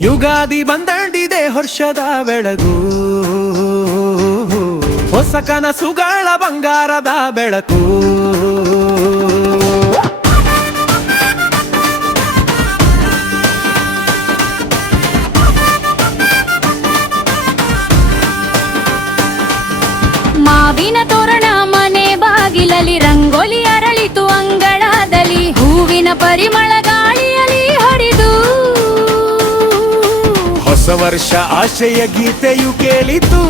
ಯುಗಾದಿ ಬಂದಂಡಿದೆ ಹರ್ಷದ ಬೆಳಗು, ಹೊಸ ಕನಸುಗಳ ಬಂಗಾರದ ಬೆಳಕು. ಮಾವಿನ ತೋರಣ ಮನೆ ಬಾಗಿಲಲ್ಲಿ, ರಂಗೋಲಿ ಅರಳಿತು ಅಂಗಳದಲ್ಲಿ, ಹೂವಿನ ಪರಿಮಳ ಗಾಳಿಯಲ್ಲಿ ಹರಿದು. ಹೊಸ ವರ್ಷ ಆಶಯ ಗೀತೆಯು ಕೇಳಿತು,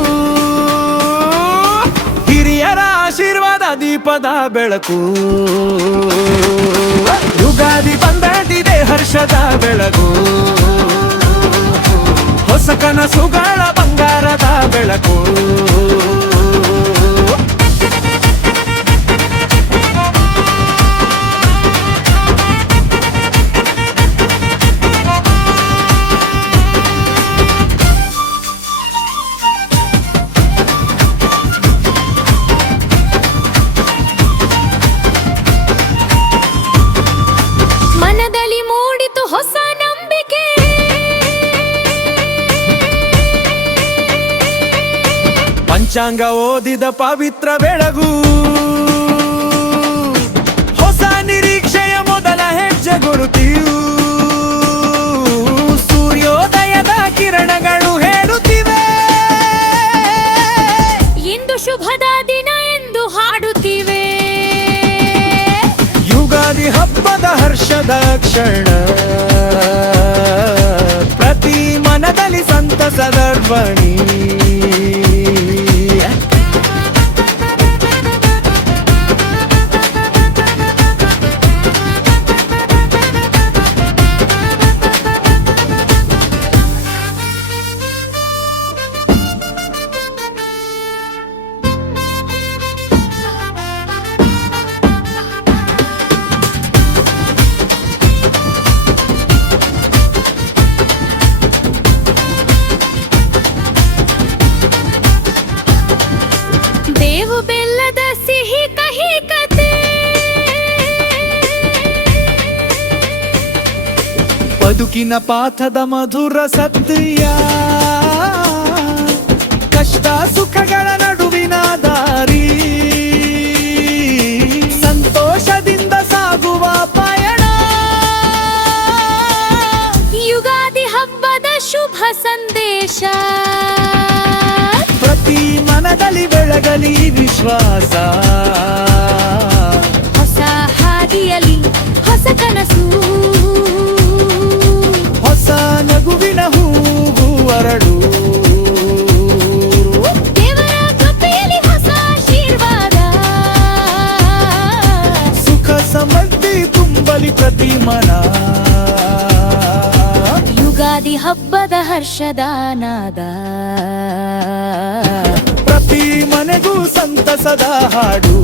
ಹಿರಿಯರ ಆಶೀರ್ವಾದ ದೀಪದ ಬೆಳಕು. ಯುಗಾದಿ ಬಂದಿದೆ ಹರ್ಷದ ಬೆಳಕು, ಹೊಸ ಕನಸುಗಳ ಬಂಗಾರದ ಬೆಳಕು. ಮನದಲ್ಲಿ ಮೂಡಿತು ಹೊಸ ನಂಬಿಕೆ, ಪಂಚಾಂಗ ಓದಿದ ಪವಿತ್ರ ಬೆಳಗು, ಹೊಸ ನಿರೀಕ್ಷೆಯ ಮೊದಲ ಹೆಜ್ಜೆ ಗುರುತಿಯು. ಸೂರ್ಯೋದಯದ ಕಿರಣಗಳು ಹೇಳುತ್ತಿವೆ, ಇಂದು ಶುಭದ ದಿನ ಎಂದು ಹಾಡುತ್ತಿವೆ. ಯುಗಾದಿ ಹಬ್ಬದ ಹರ್ಷದ ಕ್ಷಣ, ಪ್ರತಿ ಮನದಲ್ಲಿ ಸಂತಸದ ಧ್ವನಿ. ಬೇವು ಬೆಲ್ಲದ ಸಿಹಿ ಕಹಿ ಕತೆ, ಬದುಕಿನ ಪಾಠದ ಮಧುರ ಸತ್ಯ, ಕಷ್ಟ ಸುಖಗಳ ನಡುವಿನ ದಾರಿ, ಸಂತೋಷದಿಂದ ಸಾಗುವ ಪಯಣ. ಯುಗಾದಿ ಹಬ್ಬದ ಶುಭ ಸಂದೇಶ, ಪ್ರತಿ ಮನದಲ್ಲಿ ಬೆಳಗಲಿ ವಿಶ್ವಾಸ. ಹೊಸ ಹಾದಿಯಲ್ಲಿ ಹೊಸ ಕನಸು, ಹೊಸ ನಗುವಿನ ಹೂವು ಅರಳು. ದೇವರ ಕೃಪೆಯಲ್ಲಿ ಹೊಸ ಆಶೀರ್ವಾದ, ಸುಖ ಸಮೃದ್ಧಿ ತುಂಬಲಿ ಪ್ರತಿ ಮನ. ಯುಗಾದಿ ಹಬ್ಬದ ಹರ್ಷದ ನಾದ, ಪ್ರತಿ ಮನೆಗೂ ಸಂತಸದ ಹಾಡು.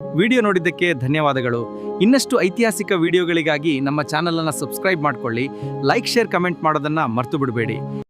ವಿಡಿಯೋ ನೋಡಿದ್ದಕ್ಕೆ ಧನ್ಯವಾದಗಳು. ಇನ್ನಷ್ಟು ಐತಿಹಾಸಿಕ ವಿಡಿಯೋಗಳಿಗಾಗಿ ನಮ್ಮ ಚಾನಲನ್ನು ಸಬ್ಸ್ಕ್ರೈಬ್ ಮಾಡ್ಕೊಳ್ಳಿ. ಲೈಕ್, ಶೇರ್, ಕಮೆಂಟ್ ಮಾಡೋದನ್ನು ಮರ್ತು ಬಿಡಬೇಡಿ.